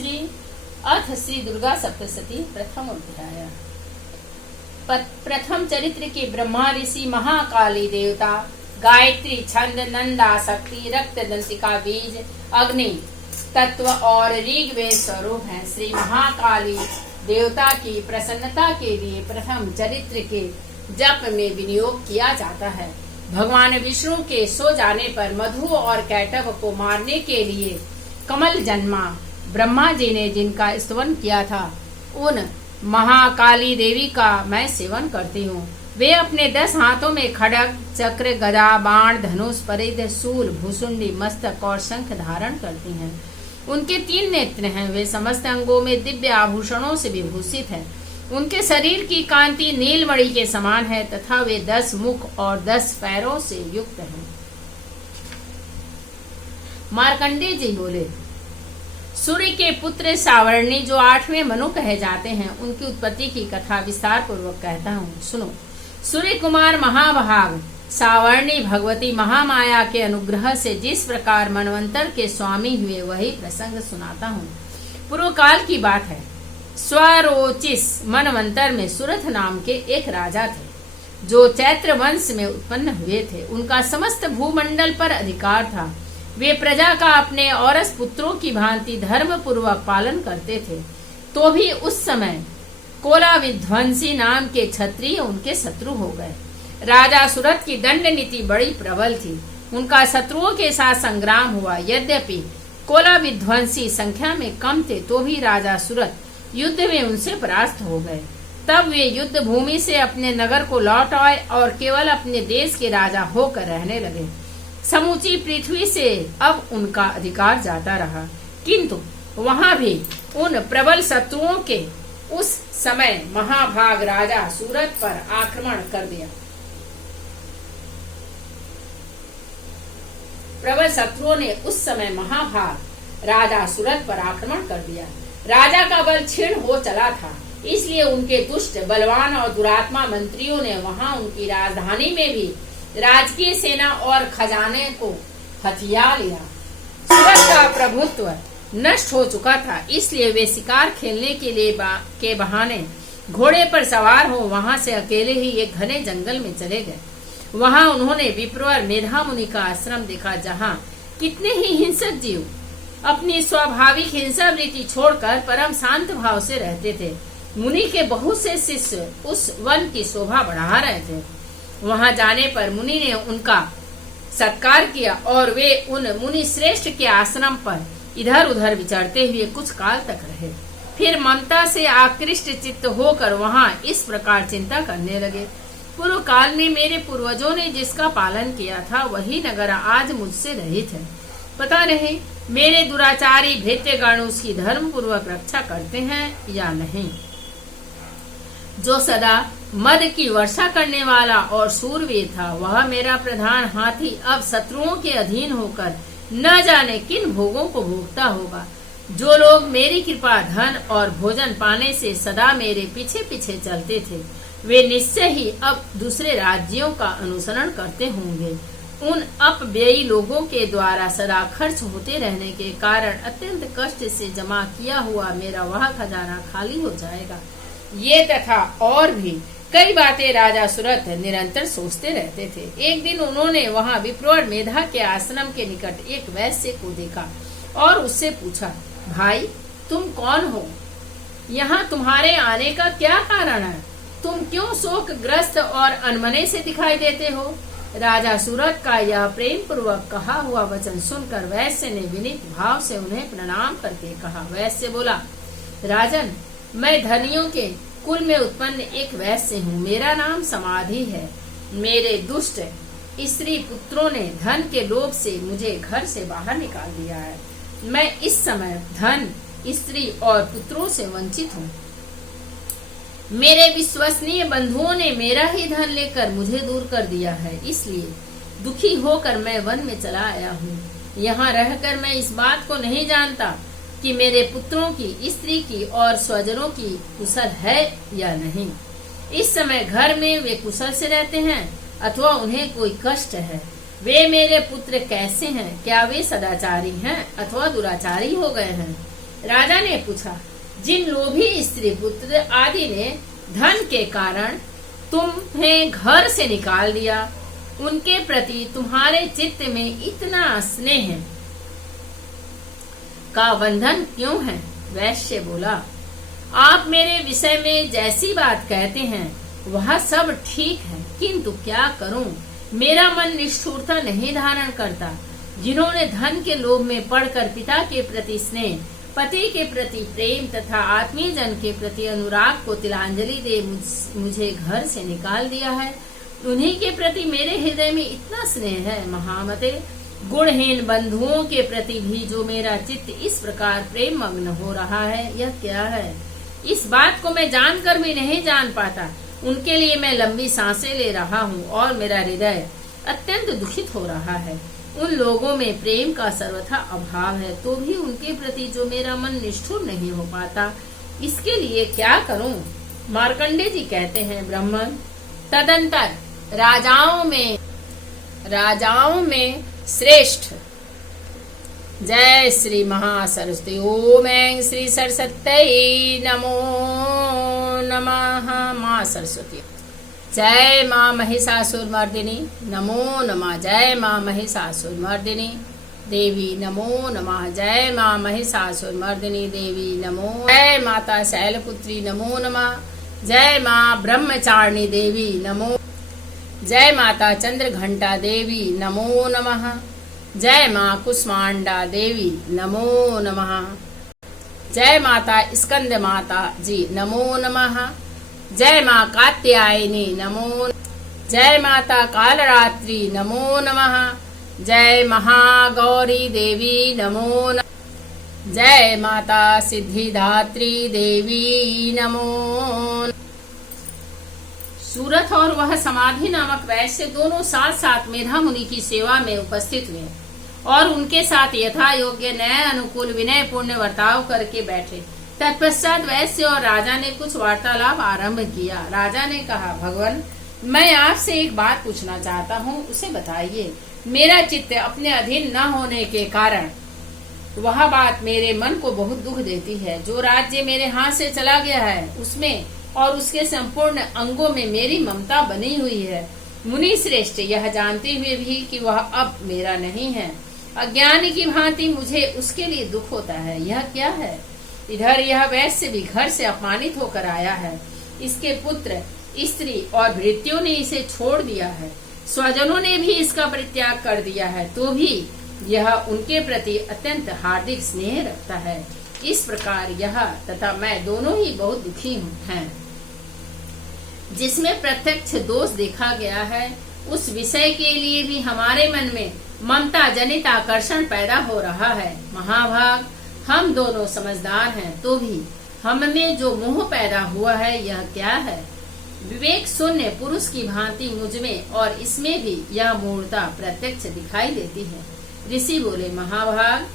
अथ श्री दुर्गा सप्तशती प्रथम अध्याय। प्रथम चरित्र के ब्रह्मा ऋषि महाकाली देवता गायत्री छंद नंदा शक्ति रक्त दंतिका बीज अग्नि तत्व और ऋग्वेद स्वरूप हैं। श्री महाकाली देवता की प्रसन्नता के लिए प्रथम चरित्र के जप में विनियोग किया जाता है। भगवान विष्णु के सो जाने पर मधु और कैटव को मारने के लिए कमल जन्मा। ब्रह्मा जी ने जिनका स्तवन किया था उन महाकाली देवी का मैं सेवन करती हूँ। वे अपने 10 हाथों में खड्ग चक्र गदा बाण धनुष परिध शूल भूसुंडी मस्तक और शंख धारण करती हैं। उनके 3 नेत्र हैं। वे समस्त अंगों में दिव्य आभूषणों से विभूषित हैं। उनके शरीर की कांति नीलमणि के समान है तथा वे 10 मुख और 10 पैरों से युक्त हैं। मार्कंडेय जी बोले, सूर्य के पुत्र सावर्णी जो 8वें मनु कहे जाते हैं, उनकी उत्पत्ति की कथा विस्तार पूर्वक कहता हूँ, सुनो। सूर्य कुमार महाभाग सावर्णी भगवती महामाया के अनुग्रह से जिस प्रकार मनवंतर के स्वामी हुए वही प्रसंग सुनाता हूँ। पूर्व काल की बात है। स्वरोचिस मनवंतर में सुरथ नाम के एक राजा थे जो चैत्र वंश में उत्पन्न हुए थे। उनका समस्त भूमंडल पर अधिकार था। वे प्रजा का अपने औरस पुत्रों की भांति धर्म पूर्वक पालन करते थे। तो भी उस समय कोला विध्वंसी नाम के क्षत्रिय उनके शत्रु हो गए। राजा सुरथ की दंड नीति बड़ी प्रबल थी। उनका शत्रुओं के साथ संग्राम हुआ। यद्यपि कोला विध्वंसी संख्या में कम थे तो भी राजा सुरथ युद्ध में उनसे परास्त हो गए। तब वे युद्ध भूमि से अपने नगर को लौट आए और केवल अपने देश के राजा होकर रहने लगे। समूची पृथ्वी से अब उनका अधिकार जाता रहा, किंतु वहां भी उन प्रबल शत्रुओं के उस समय महाभाग राजा सूरत पर आक्रमण कर दिया। प्रबल शत्रुओं ने उस समय महाभाग राजा सूरत पर आक्रमण कर दिया। राजा का बल क्षीण हो चला था, इसलिए उनके दुष्ट बलवान और दुरात्मा मंत्रियों ने वहां उनकी राजधानी में भी राजकीय सेना और खजाने को हथिया लिया। सूरत का प्रभुत्व नष्ट हो चुका था, इसलिए वे शिकार खेलने के लिए के बहाने घोड़े पर सवार हो वहां से अकेले ही एक घने जंगल में चले गए। वहां उन्होंने विप्रवर मेधा मुनि का आश्रम देखा, जहां कितने ही हिंसक जीव अपनी स्वाभाविक हिंसा वृत्ति छोड़कर परम शांत भाव से रहते थे। मुनि के बहुत से शिष्य उस वन की शोभा बढ़ा रहे थे। वहां जाने पर मुनि ने उनका सत्कार किया और वे उन मुनि श्रेष्ठ के आश्रम पर इधर उधर विचरते हुए कुछ काल तक रहे। फिर ममता से आकृष्ट चित्त होकर वहां इस प्रकार चिंता करने लगे, पूर्व काल में मेरे पूर्वजों ने जिसका पालन किया था वही नगर आज मुझसे रहित है। पता नहीं मेरे दुराचारी भृत्यगण उसकी धर्म पूर्वक रक्षा करते हैं या नहीं। जो सदा मद की वर्षा करने वाला और सूरवीर था, वह मेरा प्रधान हाथी अब शत्रुओं के अधीन होकर न जाने किन भोगों को भोगता होगा। जो लोग मेरी कृपा धन और भोजन पाने से सदा मेरे पीछे पीछे चलते थे, वे निश्चय ही अब दूसरे राज्यों का अनुसरण करते होंगे। उन अपव्ययी लोगों के द्वारा सदा खर्च होते रहने के कारण अत्यंत कष्ट से जमा किया हुआ मेरा वह खजाना खाली हो जाएगा। ये तथा और भी कई बातें राजा सूरत निरंतर सोचते रहते थे। एक दिन उन्होंने वहां विप्रवर मेधा के आश्रम के निकट एक वैश्य को देखा और उससे पूछा, भाई तुम कौन हो? यहाँ तुम्हारे आने का क्या कारण है? तुम क्यों शोकग्रस्त और अनमने से दिखाई देते हो? राजा सूरत का यह प्रेम पूर्वक कहा हुआ वचन सुनकर वैश्य ने विनीत भाव से उन्हें प्रणाम करके कहा। वैश्य बोला, राजन, मैं धनियों के कुल में उत्पन्न एक वैश्य हूँ। मेरा नाम समाधि है। मेरे दुष्ट स्त्री पुत्रों ने धन के लोभ से मुझे घर से बाहर निकाल दिया है। मैं इस समय धन, स्त्री और पुत्रों से वंचित हूँ। मेरे विश्वसनीय बंधुओं ने मेरा ही धन लेकर मुझे दूर कर दिया है, इसलिए दुखी होकर मैं वन में चला आया हूँ। यहाँ रहकर मैं इस बात को नहीं जानता कि मेरे पुत्रों की, स्त्री की और स्वजनों की कुशल है या नहीं। इस समय घर में वे कुशल से रहते हैं अथवा उन्हें कोई कष्ट है। वे मेरे पुत्र कैसे हैं? क्या वे सदाचारी हैं अथवा दुराचारी हो गए हैं? राजा ने पूछा, जिन लोभी स्त्री पुत्र आदि ने धन के कारण तुम्हें घर से निकाल दिया, उनके प्रति तुम्हारे चित्त में इतना स्नेह का बंधन क्यों है? वैश्य बोला, आप मेरे विषय में जैसी बात कहते हैं वह सब ठीक है, किंतु क्या करूं? मेरा मन निष्ठुरता नहीं धारण करता। जिन्होंने धन के लोभ में पड़कर पिता के प्रति स्नेह, पति के प्रति प्रेम तथा आत्मीय जन के प्रति अनुराग को तिलांजलि दे मुझे घर से निकाल दिया है, उन्हीं के प्रति मेरे हृदय में इतना स्नेह है। महामते, गुणहीन बंधुओं के प्रति भी जो मेरा चित्त इस प्रकार प्रेम मग्न हो रहा है, यह क्या है? इस बात को मैं जानकर भी नहीं जान पाता। उनके लिए मैं लंबी सांसें ले रहा हूँ और मेरा हृदय अत्यंत दुखित हो रहा है। उन लोगों में प्रेम का सर्वथा अभाव है, तो भी उनके प्रति जो मेरा मन निष्ठुर नहीं हो पाता, इसके लिए क्या करूं? मार्कंडे जी कहते हैं, ब्राह्मण तदंतर राजाओं में श्रेष्ठ। जय श्री महासरस्वती। ओम ऐं श्री सरस्वती नमो नमः। माँ सरस्वती। जय माँ महिषासुरमर्दिनी नमो नमः। जय माँ महिषासुरमर्दिनी देवी नमो नमः। जय माँ महिषासुरमर्दिनी देवी नमो। जय माता शैलपुत्री नमो नमः। जय माँ ब्रह्मचारिणी देवी नमो। जय माता चंद्रघंटा देवी नमो नमः। जय माँ कुष्मांडा देवी नमो नमः। जय माता स्कंद माता जी नमो नमः। जय माँ कात्यायनी नमो। जय माता कालरात्रि नमो नमः। जय महागौरी देवी नमो नमः। जय माता सिद्धिदात्री देवी नमो। सूरत और वह समाधि नामक वैश्य दोनों साथ साथ मेधा मुनि की सेवा में उपस्थित हुए और उनके साथ यथा योग्य न्याय अनुकूल विनय पूर्ण वर्ताव करके बैठे। तत्पश्चात वैश्य और राजा ने कुछ वार्तालाप आरंभ किया। राजा ने कहा, भगवान, मैं आपसे एक बात पूछना चाहता हूँ, उसे बताइए। मेरा चित्त अपने अधीन न होने के कारण वह बात मेरे मन को बहुत दुख देती है। जो राज्य मेरे हाथ से चला गया है, उसमें और उसके संपूर्ण अंगों में मेरी ममता बनी हुई है। मुनि श्रेष्ठ, यह जानते हुए भी कि वह अब मेरा नहीं है, अज्ञानी की भांति मुझे उसके लिए दुख होता है। यह क्या है? इधर यह वैश्य भी घर से अपमानित होकर आया है। इसके पुत्र, स्त्री और भृत्यों ने इसे छोड़ दिया है। स्वजनों ने भी इसका परित्याग कर दिया है, तो भी यह उनके प्रति अत्यंत हार्दिक स्नेह रखता है। इस प्रकार यह तथा मैं दोनों ही बहुत दुखी हैं। जिसमें प्रत्यक्ष दोष देखा गया है, उस विषय के लिए भी हमारे मन में ममता जनित आकर्षण पैदा हो रहा है। महाभाग, हम दोनों समझदार हैं, तो भी हम में जो मोह पैदा हुआ है, यह क्या है? विवेक शून्य पुरुष की भांति मुझमें और इसमें भी यह मूर्ता प्रत्यक्ष दिखाई देती है। ऋषि बोले, महाभाग,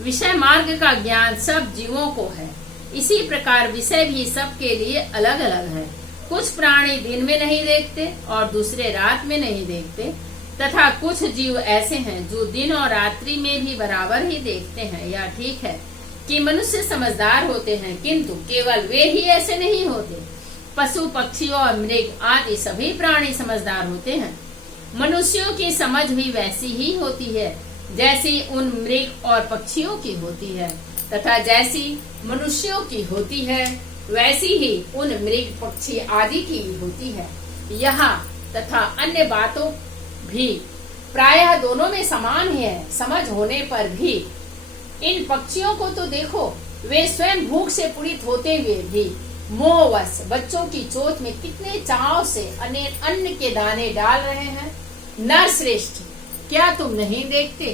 विषय मार्ग का ज्ञान सब जीवों को है। इसी प्रकार विषय भी सबके लिए अलग अलग है। कुछ प्राणी दिन में नहीं देखते और दूसरे रात में नहीं देखते, तथा कुछ जीव ऐसे हैं जो दिन और रात्रि में भी बराबर ही देखते हैं। यह ठीक है कि मनुष्य समझदार होते हैं, किंतु केवल वे ही ऐसे नहीं होते। पशु, पक्षी और मृग आदि सभी प्राणी समझदार होते हैं। मनुष्यों की समझ भी वैसी ही होती है जैसी उन मृग और पक्षियों की होती है, तथा जैसी मनुष्यों की होती है वैसी ही उन मृग, पक्षी आदि की होती है। यहाँ तथा अन्य बातों भी प्रायः दोनों में समान ही है। समझ होने पर भी इन पक्षियों को तो देखो, वे स्वयं भूख से पीड़ित होते हुए भी मोहवश बच्चों की चोट में कितने चाव से अन्न के दाने डाल रहे हैं। नरश्रेष्ठ, क्या तुम नहीं देखते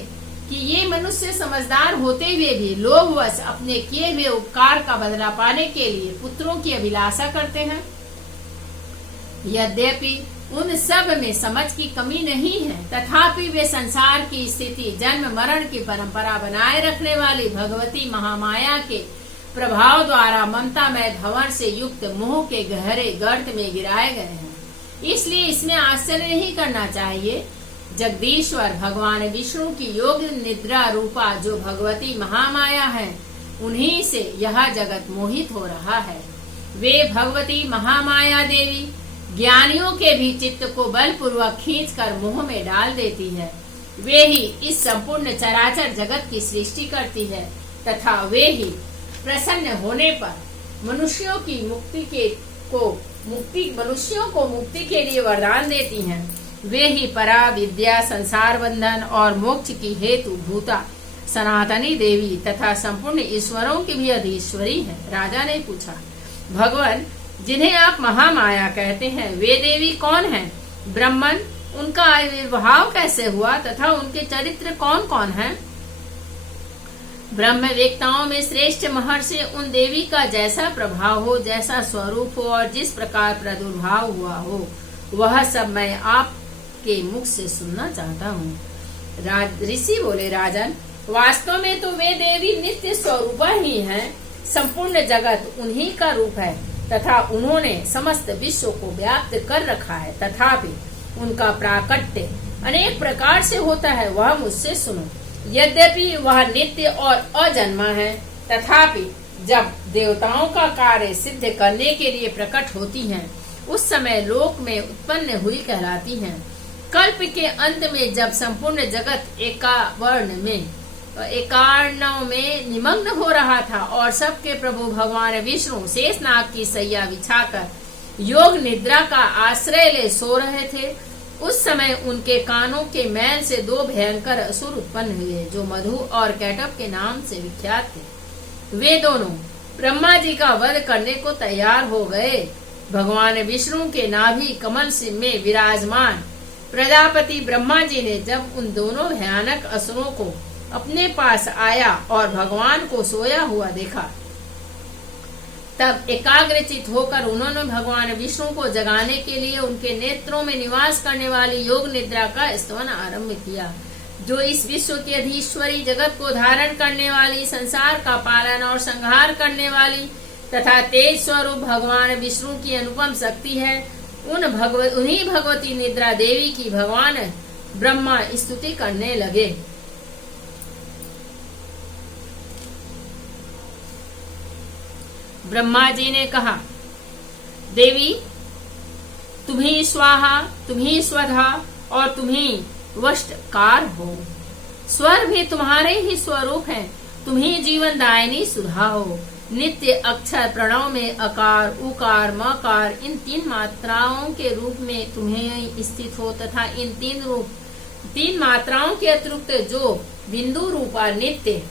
कि ये मनुष्य समझदार होते हुए भी लोभवश अपने किए हुए उपकार का बदला पाने के लिए पुत्रों की अभिलाषा करते हैं? यद्यपि उन सब में समझ की कमी नहीं है, तथापि वे संसार की स्थिति, जन्म मरण की परंपरा बनाए रखने वाली भगवती महामाया के प्रभाव द्वारा ममतामय भंवर से युक्त मोह के गहरे गर्त में गिराए गए हैं। इसलिए इसमें आश्चर्य नहीं करना चाहिए। जगदीश्वर भगवान विष्णु की योग निद्रा रूपा जो भगवती महामाया है, उन्हीं से यह जगत मोहित हो रहा है। वे भगवती महामाया देवी ज्ञानियों के भी चित्त को बलपूर्वक खींचकर मोह में डाल देती है। वे ही इस संपूर्ण चराचर जगत की सृष्टि करती है तथा वे ही प्रसन्न होने पर मनुष्यों को मुक्ति के लिए वरदान देती हैं। वे ही परा विद्या, संसार बंधन और मोक्ष की हेतु भूता सनातनी देवी तथा संपूर्ण ईश्वरों की भी अधीश्वरी है। राजा ने पूछा, भगवान, जिन्हें आप महामाया कहते हैं, वे देवी कौन हैं? ब्राह्मण, उनका आविर्भाव कैसे हुआ तथा उनके चरित्र कौन कौन हैं? ब्रह्म वेत्ताओं में श्रेष्ठ महर्षि उन देवी का जैसा प्रभाव हो, जैसा स्वरूप हो और जिस प्रकार प्रादुर्भाव हुआ हो, वह सब मैं आपके मुख से सुनना चाहता हूँ। ऋषि बोले, राजन, वास्तव में तो वे देवी नित्य स्वरूपा ही हैं। संपूर्ण जगत उन्हीं का रूप है तथा उन्होंने समस्त विश्व को व्याप्त कर रखा है। तथापि उनका प्राकट्य अनेक प्रकार से होता है, वह मुझसे सुनो। यद्यपि वह नित्य और अजन्मा है, तथापि जब देवताओं का कार्य सिद्ध करने के लिए प्रकट होती हैं, उस समय लोक में उत्पन्न हुई कहलाती हैं। कल्प के अंत में जब संपूर्ण जगत एकार्णव में निमग्न हो रहा था और सबके प्रभु भगवान विष्णु शेषनाग की सैया बिछाकर योग निद्रा का आश्रय ले सो रहे थे, उस समय उनके कानों के मैल से दो भयंकर असुर उत्पन्न हुए, जो मधु और कैटभ के नाम से विख्यात थे। वे दोनों ब्रह्मा जी का वध करने को तैयार हो गए। भगवान विष्णु के नाभि कमल में विराजमान प्रजापति ब्रह्मा जी ने जब उन दोनों भयानक असुरों को अपने पास आया और भगवान को सोया हुआ देखा, तब एकाग्रचित होकर उन्होंने भगवान विष्णु को जगाने के लिए उनके नेत्रों में निवास करने वाली योग निद्रा का स्तवन आरंभ किया, जो इस विश्व की अधीश्वरी, जगत को धारण करने वाली, संसार का पालन और संहार करने वाली तथा तेज स्वरूप भगवान विष्णु की अनुपम शक्ति है। उन्हीं भगवती निद्रा देवी की भगवान ब्रह्मा स्तुति करने लगे। ब्रह्मा जी ने कहा, देवी, तुम्ही स्वाहा, तुम्ही स्वधा और तुम्ही वष्टकार हो। स्वर भी तुम्हारे ही स्वरूप हैं। तुम्ही जीवन दायिनी सुधा हो। नित्य अक्षर प्रणव में अकार, उकार, मकार इन तीन मात्राओं के रूप में तुम्हें स्थित हो तथा इन तीन मात्राओं के अतिरिक्त जो बिंदु रूपा नित्य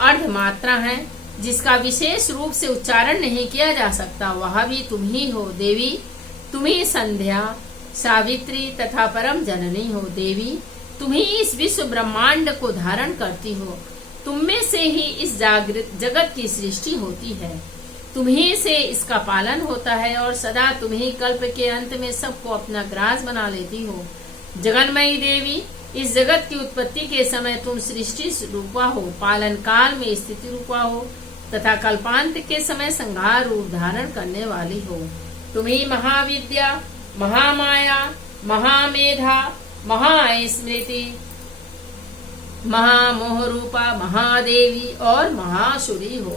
अर्ध मात्रा है, जिसका विशेष रूप से उच्चारण नहीं किया जा सकता, वह भी तुम ही हो। देवी, तुम ही संध्या, सावित्री तथा परम जननी हो। देवी, तुम ही इस विश्व ब्रह्मांड को धारण करती हो। तुम में से ही इस जागृत जगत की सृष्टि होती है। तुम ही से इसका पालन होता है और सदा तुम ही कल्प के अंत में सबको अपना ग्रास बना लेती हो। जगन्मयी देवी, इस जगत की उत्पत्ति के समय तुम सृष्टि रूपा हो, पालन काल में स्थिति रूपा हो तथा कल्पांत के समय संहार रूप धारण करने वाली हो। तुम ही महाविद्या, महामाया, महामेधा, महास्मृति, महामोह रूपा, महादेवी और महासुरी हो।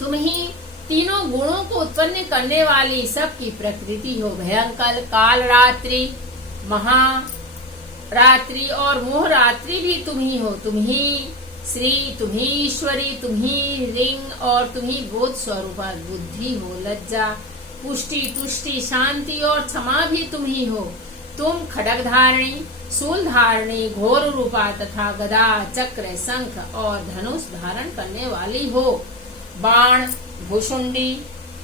तुम ही तीनों गुणों को उत्पन्न करने वाली सबकी प्रकृति हो। भयंकर काल रात्रि, महारात्रि और मोह रात्रि भी तुम ही हो। तुम ही श्री, तुम ही ईश्वरी, तुम ही रिंग और तुम ही बोध स्वरूपा बुद्धि हो। लज्जा, पुष्टि, तुष्टि, शांति और क्षमा भी तुम ही हो। तुम खड्ग धारणी, शूल धारणी, घोर रूपा तथा गदा, चक्र, शंख और धनुष धारण करने वाली हो। बाण, भुषुंडी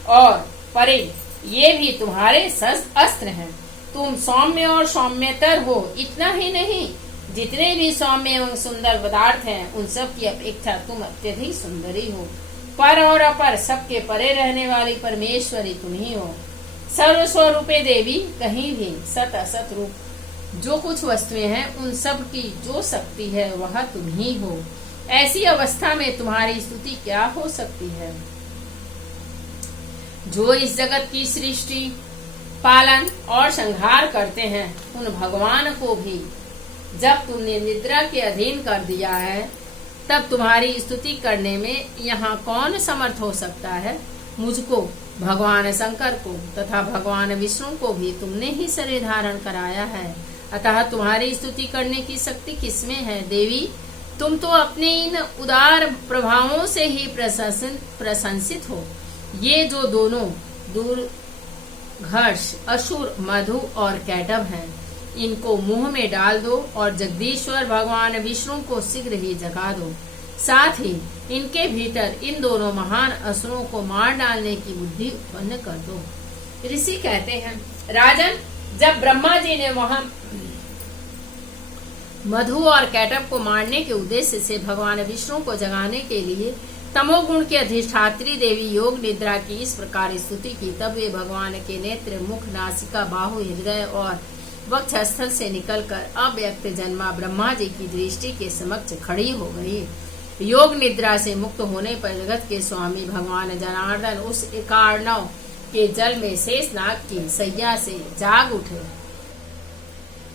और परे ये भी तुम्हारे अस्त्र हैं। तुम सौम्य और सौम्यतर हो। इतना ही नहीं, जितने भी सौम्य एवं सुंदर पदार्थ हैं, उन सब की अपेक्षा तुम अत्यधिक सुंदरी हो। पर और अपर सबके परे रहने वाली परमेश्वरी तुम ही हो। सर्व स्वरूपे देवी, कहीं भी सत असत रूप जो कुछ वस्तुएं हैं, उन सब की जो शक्ति है वह तुम ही हो। ऐसी अवस्था में तुम्हारी स्तुति क्या हो सकती है? जो इस जगत की सृष्टि, पालन और संहार करते हैं, उन भगवान को भी जब तुमने निद्रा के अधीन कर दिया है, तब तुम्हारी स्तुति करने में यहाँ कौन समर्थ हो सकता है? मुझको, भगवान शंकर को तथा भगवान विष्णु को भी तुमने ही शरीर धारण कराया है, अतः तुम्हारी स्तुति करने की शक्ति किसमें है? देवी, तुम तो अपने इन उदार प्रभावों से ही प्रशंसित हो। ये जो दोनों दूरघर्ष असुर मधु और कैटभ हैं, इनको मुंह में डाल दो और जगदीश्वर भगवान विष्णु को शीघ्र ही जगा दो। साथ ही इनके भीतर इन दोनों महान असुरों को मार डालने की बुद्धि उत्पन्न कर दो। ऋषि कहते हैं, राजन, जब ब्रह्मा जी ने वहां मधु और कैटभ को मारने के उद्देश्य से भगवान विष्णु को जगाने के लिए तमोगुण की अधिष्ठात्री देवी योग निद्रा की इस प्रकार स्तुति की, तब वे भगवान के नेत्र, मुख, नासिका, बाहु, हृदय और वक्षस्थल से निकलकर अव्यक्त जन्मा ब्रह्मा जी की दृष्टि के समक्ष खड़ी हो गई। योग निद्रा से मुक्त होने पर जगत के स्वामी भगवान जनार्दन उस एकार्णव के जल में शेषनाग की सैया से जाग उठे।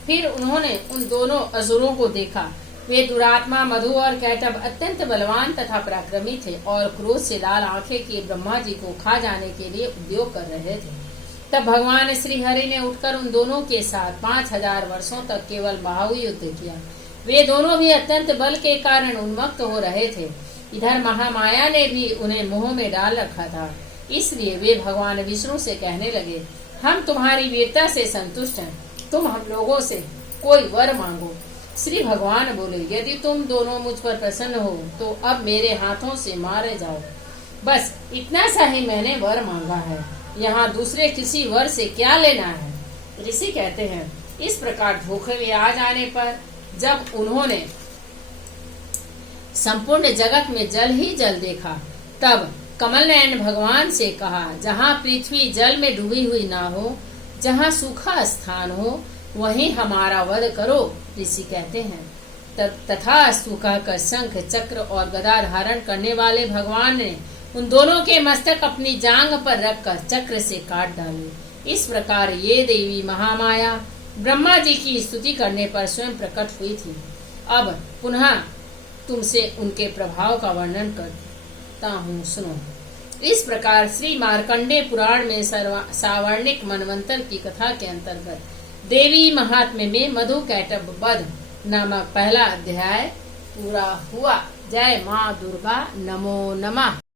फिर उन्होंने उन दोनों असुरों को देखा। वे दुरात्मा मधु और कैटभ अत्यंत बलवान तथा पराक्रमी थे और क्रोध से लाल आंखें किए ब्रह्मा जी को खा जाने के लिए उद्योग कर रहे थे। तब भगवान श्री हरि ने उठकर उन दोनों के साथ 5000 वर्षों तक केवल बाहु युद्ध किया। वे दोनों भी अत्यंत बल के कारण उन्मत्त हो रहे थे। इधर महामाया ने भी उन्हें मोह में डाल रखा था। इसलिए वे भगवान विष्णु से कहने लगे, हम तुम्हारी वीरता से संतुष्ट हैं, तुम हम लोगों से कोई वर मांगो। श्री भगवान बोले, यदि तुम दोनों मुझ पर प्रसन्न हो तो अब मेरे हाथों से मारे जाओ। बस इतना सा ही मैंने वर मांगा है, यहाँ दूसरे किसी वर से क्या लेना है। ऋषि कहते हैं, इस प्रकार धोखे में आ जाने पर जब उन्होंने संपूर्ण जगत में जल ही जल देखा, तब कमल नयन भगवान से कहा, जहाँ पृथ्वी जल में डूबी हुई ना हो, जहाँ सूखा स्थान हो, वहीं हमारा वध करो। ऋषि कहते हैं, तथास्तु कहकर शंख, चक्र और गदा धारण करने वाले भगवान ने उन दोनों के मस्तक अपनी जांग पर रखकर चक्र से काट डाले। इस प्रकार ये देवी महामाया ब्रह्मा जी की स्तुति करने पर स्वयं प्रकट हुई थी। अब पुनः तुमसे उनके प्रभाव का वर्णन करता हूँ, सुनो। इस प्रकार श्री मार्कंडेय पुराण में सावर्णिक मनवंतर की कथा के अंतर्गत देवी महात्म्य में मधु कैटभ वध नामक पहला अध्याय पूरा हुआ। जय माँ दुर्गा, नमो नमः।